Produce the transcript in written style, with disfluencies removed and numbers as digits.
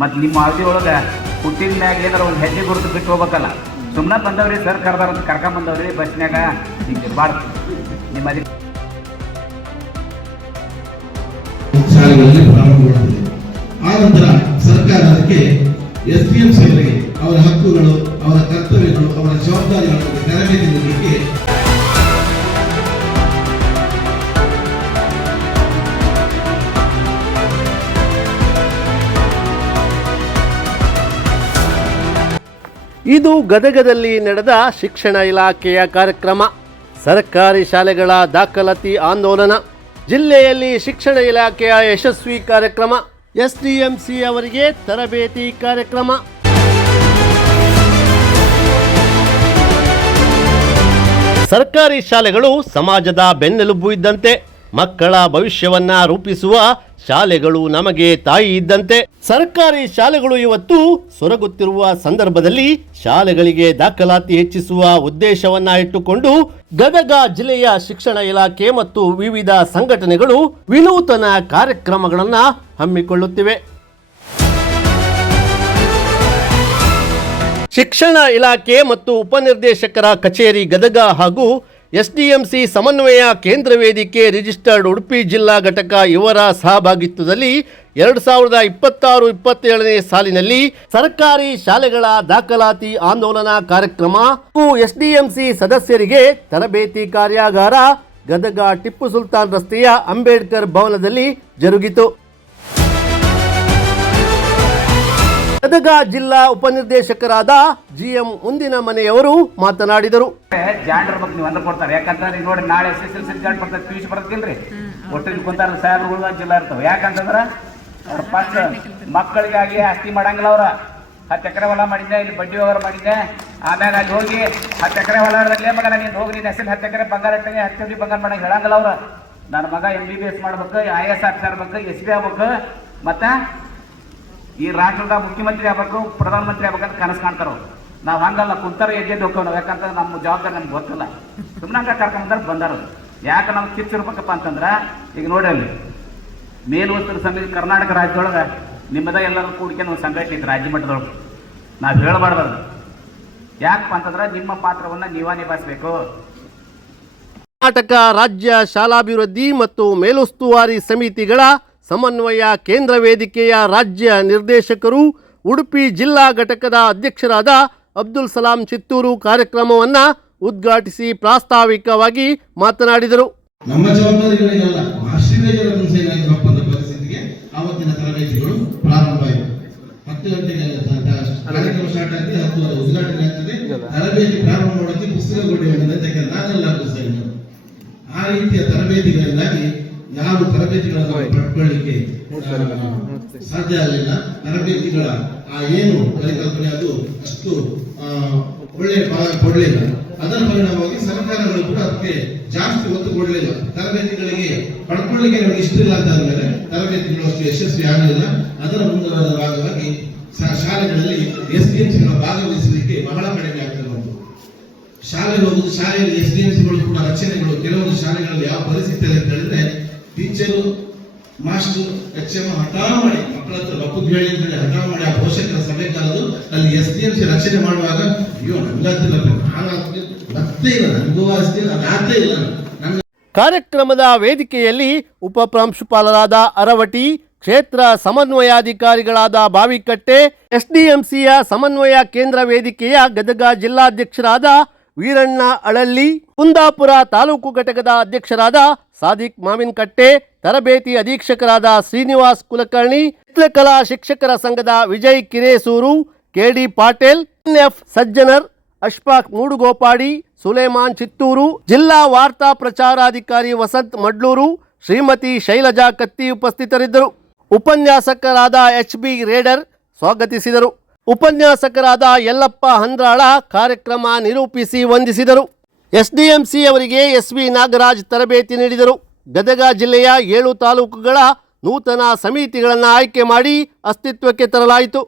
ಮತ್ತು ನಿಮ್ಮ ಅವಧಿ ಒಳಗೆ ಹುಟ್ಟಿದ ಮ್ಯಾಗ ಏನಾರ ಒಂದು ಹೆಜ್ಜೆ ಗುರುತು ಬಿಟ್ಟು ಹೋಗ್ಬೇಕಲ್ಲ. ಸುಮ್ಮನೆ ಬಂದವ್ರಿ ಸರ್ ಕರ್ದಾರಂತ ಕರ್ಕೊಂಬಂದವ್ರಿ ಬಸ್ನ್ಯಾಗ ಹಿಂಗೆ ಇರಬಾರ್ದು. ನಿಮ್ಮ ಶಾಲೆಗಳಲ್ಲಿ ಪ್ರಾರಂಭಗೊಳ್ಳುತ್ತದೆ. ಆನಂತರ ಸರ್ಕಾರ ಅದಕ್ಕೆ SDMC ಅವರಿಗೆ ಅವರ ಹಕ್ಕುಗಳು, ಅವರ ಕರ್ತವ್ಯಗಳು, ಅವರ ಜವಾಬ್ದಾರಿಗಳ ಬಗ್ಗೆ ತರಬೇತಿ ನೀಡಲಿಕ್ಕೆ ಇದು ಗದಗದಲ್ಲಿ ನಡೆದ ಶಿಕ್ಷಣ ಇಲಾಖೆಯ ಕಾರ್ಯಕ್ರಮ. ಸರ್ಕಾರಿ ಶಾಲೆಗಳ ದಾಖಲಾತಿ ಆಂದೋಲನ, ಜಿಲ್ಲೆಯಲ್ಲಿ ಶಿಕ್ಷಣ ಇಲಾಖೆಯ ಯಶಸ್ವಿ ಕಾರ್ಯಕ್ರಮ, SDMC ಅವರಿಗೆ ತರಬೇತಿ ಕಾರ್ಯಕ್ರಮ. ಸರ್ಕಾರಿ ಶಾಲೆಗಳು ಸಮಾಜದ ಬೆನ್ನೆಲುಬು ಇದ್ದಂತೆ. ಮಕ್ಕಳ ಭವಿಷ್ಯವನ್ನ ರೂಪಿಸುವ ಶಾಲೆಗಳು ನಮಗೆ ತಾಯಿ ಇದ್ದಂತೆ. ಸರ್ಕಾರಿ ಶಾಲೆಗಳು ಇವತ್ತು ಸೊರಗುತ್ತಿರುವ ಸಂದರ್ಭದಲ್ಲಿ ಶಾಲೆಗಳಿಗೆ ದಾಖಲಾತಿ ಹೆಚ್ಚಿಸುವ ಉದ್ದೇಶವನ್ನ ಇಟ್ಟುಕೊಂಡು ಗದಗ ಜಿಲ್ಲೆಯ ಶಿಕ್ಷಣ ಇಲಾಖೆ ಮತ್ತು ವಿವಿಧ ಸಂಘಟನೆಗಳು ವಿನೂತನ ಕಾರ್ಯಕ್ರಮಗಳನ್ನು ಹಮ್ಮಿಕೊಳ್ಳುತ್ತಿವೆ. ಶಿಕ್ಷಣ ಇಲಾಖೆ ಮತ್ತು ಉಪನಿರ್ದೇಶಕರ ಕಚೇರಿ ಗದಗ ಹಾಗೂ SDMC ಸಮನ್ವಯ ಕೇಂದ್ರ ವೇದಿಕೆ ರಿಜಿಸ್ಟರ್ಡ್ ಉಡುಪಿ ಜಿಲ್ಲಾ ಘಟಕ ಇವರ ಸಹಭಾಗಿತ್ವದಲ್ಲಿ 2026-27ನೇ ಸಾಲಿನಲ್ಲಿ ಸರ್ಕಾರಿ ಶಾಲೆಗಳ ದಾಖಲಾತಿ ಆಂದೋಲನ ಕಾರ್ಯಕ್ರಮ ಹಾಗೂ SDMC ಸದಸ್ಯರಿಗೆ ತರಬೇತಿ ಕಾರ್ಯಾಗಾರ ಗದಗ ಟಿಪ್ಪು ಸುಲ್ತಾನ್ ರಸ್ತೆಯ ಅಂಬೇಡ್ಕರ್ ಭವನದಲ್ಲಿ ಜರುಗಿತು. ಗದಗ ಜಿಲ್ಲಾ ಉಪನಿರ್ದೇಶಕರಾದ GM ಮುಂದಿನ ಮನೆಯವರು ಮಾತನಾಡಿದರು. ಜಾಂಡ್ರ ಬಗ್ಗೆ ನೀವು ಅಂದ್ರೆ ಕೊಡ್ತಾರೆ. ಯಾಕಂತಂದ್ರೆ ನೋಡಿ ನಾಳೆ SSLC ರಿಸಲ್ಟ್ ಬರ್ತದೆ, PUC ಬರ್ತದಿಲ್ರಿ, ಒಟ್ಟಿಗೆ ಕುಂತಾರ ಸಾಹೇಬ್ರುಗಳ ಜಿಲ್ಲಾ ಇರ್ತಾವೆ. ಯಾಕಂತಂದ್ರೆ ಅವ್ರ ಫಸ್ಟ್ ಮಕ್ಕಳಿಗಾಗಿ ಆಸ್ತಿ ಮಾಡಂಗಿಲ್ಲ. ಅವ್ರ 10 ಎಕರೆ ಹೊಲ ಮಾಡಿದ್ದೆ, ಇಲ್ಲಿ ಬಡ್ಡಿ ವ್ಯವಹಾರ ಮಾಡಿದ್ದೆ, ಆಮೇಲೆ ಅಲ್ಲಿ ಹೋಗಿ 10 ಎಕರೆ ಹೊಲದಲ್ಲಿ ಮಗ ನೀನು ಹೋಗಿ ನೀನು ಹೆಸರು 10 ಎಕರೆ ಬಂಗಾರ ಇಟ್ಟಂಗೆ 10 ಎಕರೆ ಬಂಗಾರ ಮಾಡಂಗೆ ಹೇಳಂಗಿಲ್ಲ. ಅವ್ರ ನನ್ನ ಮಗ MBBS ಮಾಡ್ಬೇಕು, IAS ಆಫೀಸರ್ ಆಗ್ಬೇಕು, SB ಆಗ್ಬೇಕು, ಮತ್ತು ಈ ರಾಷ್ಟ್ರದ ಮುಖ್ಯಮಂತ್ರಿ ಆಗ್ಬೇಕು, ಪ್ರಧಾನಮಂತ್ರಿ ಆಗ್ಬೇಕಂತ ಕನಸು ಕಾಣ್ತಾರ. ನಾವು ಹಂಗಲ್ಲ, ಕುಂತಾರ ಎದ್ದು ಹೋಗ್ತೇವೆ ನಾವು. ಯಾಕಂತಂದ್ರೆ ನಮ್ಮ ಜವಾಬ್ದಾರಿ ನಮ್ಗೆ ಗೊತ್ತಿಲ್ಲ. ಸುಮ್ಮನೆ ಹಂಗೆ ಕರ್ಕೊಂಡ್ಬಂದ್ರೆ ಬಂದಾರ. ಯಾಕೆ ನಾವು ಕಿಚ್ಚಿರ್ಬೇಕಪ್ಪ ಅಂತಂದ್ರೆ ಈಗ ನೋಡಿ ಅಲ್ಲಿ ಮೇಲ್ವಸ್ತ್ರ ಸಮಿತಿ ಕರ್ನಾಟಕ ರಾಜ್ಯದೊಳಗೆ ನಿಮ್ಮದ ಎಲ್ಲರೂ ಕೂಡಿಕೊಂಡು ಒಂದು ಸಂಘಟನೆ ಇತ್ತು ರಾಜ್ಯ ಮಟ್ಟದೊಳಗೆ. ನಾವು ಹೇಳಬಾರ್ದು. ಯಾಕಪ್ಪ ಅಂತಂದ್ರೆ ನಿಮ್ಮ ಪಾತ್ರವನ್ನು ನೀವೇ ನಿಭಾಯಿಸಬೇಕು. ಕರ್ನಾಟಕ ರಾಜ್ಯ ಶಾಲಾಭಿವೃದ್ಧಿ ಮತ್ತು ಮೇಲುಸ್ತುವಾರಿ ಸಮಿತಿಗಳ ಸಮನ್ವಯ ಕೇಂದ್ರ ವೇದಿಕೆಯ ರಾಜ್ಯ ನಿರ್ದೇಶಕರು ಉಡುಪಿ ಜಿಲ್ಲಾ ಘಟಕದ ಅಧ್ಯಕ್ಷರಾದ ಅಬ್ದುಲ್ ಸಲಾಂ ಚಿತ್ತೂರು ಕಾರ್ಯಕ್ರಮವನ್ನು ಉದ್ಘಾಟಿಸಿ ಪ್ರಾಸ್ತಾವಿಕವಾಗಿ ಮಾತನಾಡಿದರು. ನಮ್ಮ ಜವಾಬ್ದಾರಿಗಳಿಗೆಲ್ಲ ಆಶ್ರಯದ ಪರಿಸ್ಥಿತಿಗೆ ಆವತ್ತಿನ ತರಬೇತಿಗಳು ಪ್ರಾರಂಭ ಆಯಿತು. 10 ಗಂಟೆಗೆ ಕಾರ್ಯಕ್ರಮ ಸ್ಟಾರ್ಟ್ ಆಗಿದೆ, 10 ಉದ್ಘಾಟನೆ ಆಗ್ತದೆ. ತರಬೇತಿ ಪ್ರಾರಂಭ ಮಾಡೋಕ್ಕೆ ಪುಸ್ತಕ ಕೊಡಿ ನಾನೆಲ್ಲ ಆ ರೀತಿಯ ತರಬೇತಿಗಳಿಂದಾಗಿ ಯಾವ ತರಬೇತಿಗಳನ್ನು ಪಡ್ಕೊಳ್ಳಿಕ್ಕೆ ಸಾಧ್ಯ ಆಗಲಿಲ್ಲ. ತರಬೇತಿಗಳ ಆ ಏನು ಪರಿಕಲ್ಪನೆ ಅದು ಅಷ್ಟು ಒಳ್ಳೆಯ ಭಾಗ ಕೊಡಲಿಲ್ಲ. ಅದರ ಪರಿಣಾಮವಾಗಿ ಸರ್ಕಾರಗಳು ಕೂಡ ಅದಕ್ಕೆ ಜಾಸ್ತಿ ಒತ್ತು ಕೊಡಲಿಲ್ಲ. ತರಬೇತಿಗಳಿಗೆ ಪಡ್ಕೊಳ್ಳಿಕ್ಕೆ ನಮಗೆ ಇಷ್ಟ ಇಲ್ಲ ಅಂತ ಆದ್ಮೇಲೆ ತರಬೇತಿಗಳು ಅಷ್ಟು ಯಶಸ್ವಿ ಆಗಲಿಲ್ಲ. ಅದರ ಮುಂದುವರೆದ ಭಾಗವಾಗಿ ಶಾಲೆಗಳಲ್ಲಿ SDMCಗಳ ಭಾಗವಹಿಸಲಿಕ್ಕೆ ಬಹಳ ಕಡಿಮೆ ಆಗ್ತದೆ. ಶಾಲೆಗೆ ಹೋಗುದು, ಶಾಲೆಯಲ್ಲಿ SDMCಗಳು ಕೂಡ ರಚನೆಗಳು ಕೆಲವೊಂದು ಶಾಲೆಗಳಲ್ಲಿ ಯಾವ ಪರಿಸ್ಥಿತಿ ಅಂತ ಹೇಳಿದ್ರೆ ಟೀಚರು, ಮಾಸ್ಟರ್, HM ಹಠ ಮಾಡಿ ಮಕ್ಕಳ ಹತ್ರ ಬಪ್ಪು ಹೇಳಿ ಹಠ ಮಾಡಿ ಆ ಪೋಷಕರ ಸಭೆ ಕರೆದು ಅಲ್ಲಿ SDMC ರಚನೆ ಮಾಡುವಾಗ ಅಯ್ಯೋ ನಂಗಾಗ್ತಿಲ್ಲ, ಮತ್ತೆ ಇಲ್ಲ, ನನಗೂ ಆಗ್ತಿಲ್ಲ, ಅದಾಗ್ತೇ ಇಲ್ಲ. ಕಾರ್ಯಕ್ರಮದ ವೇದಿಕೆಯಲ್ಲಿ ಉಪ ಪ್ರಾಂಶುಪಾಲರಾದ ಅರವಟಿ, ಕ್ಷೇತ್ರ ಸಮನ್ವಯಾಧಿಕಾರಿಗಳಾದ ಬಾವಿಕಟ್ಟೆ, SDMCಯ ಸಮನ್ವಯ ಕೇಂದ್ರ ವೇದಿಕೆಯ ಗದಗ ಜಿಲ್ಲಾಧ್ಯಕ್ಷರಾದ ವೀರಣ್ಣ ಅಳಲ್ಲಿ, ಕುಂದಾಪುರ ತಾಲೂಕು ಘಟಕದ ಅಧ್ಯಕ್ಷರಾದ ಸಾದಿಕ್ ಮಾವಿನಕಟ್ಟೆ, ತರಬೇತಿ ಅಧೀಕ್ಷಕರಾದ ಶ್ರೀನಿವಾಸ್ ಕುಲಕರ್ಣಿ, ಚಿತ್ರಕಲಾ ಶಿಕ್ಷಕರ ಸಂಘದ ವಿಜಯ್ ಕಿರೇಸೂರು, KD ಪಾಟೇಲ್, NF ಸಜ್ಜನರ್, ಅಶ್ಫಾಕ್ ಮೂಡುಗೋಪಾಡಿ, ಸುಲೇಮಾನ್ ಚಿತ್ತೂರು, ಜಿಲ್ಲಾ ವಾರ್ತಾ ಪ್ರಚಾರಾಧಿಕಾರಿ ವಸಂತ್ ಮಡ್ಲೂರು, ಶ್ರೀಮತಿ ಶೈಲಜಾ ಕತ್ತಿ ಉಪಸ್ಥಿತರಿದ್ದರು. ಉಪನ್ಯಾಸಕರಾದ HB ರೇಡರ್ ಸ್ವಾಗತಿಸಿದರು. ಉಪನ್ಯಾಸಕರಾದ ಯಲ್ಲಪ್ಪ ಹಂದ್ರಾಳ ಕಾರ್ಯಕ್ರಮ ನಿರೂಪಿಸಿ ವಂದಿಸಿದರು. SDMC ಅವರಿಗೆ SV ನಾಗರಾಜ್ ತರಬೇತಿ ನೀಡಿದರು. ಗದಗ ಜಿಲ್ಲೆಯ 7 ತಾಲೂಕುಗಳ ನೂತನ ಸಮಿತಿಗಳನ್ನು ಆಯ್ಕೆ ಮಾಡಿ ಅಸ್ತಿತ್ವಕ್ಕೆ ತರಲಾಯಿತು.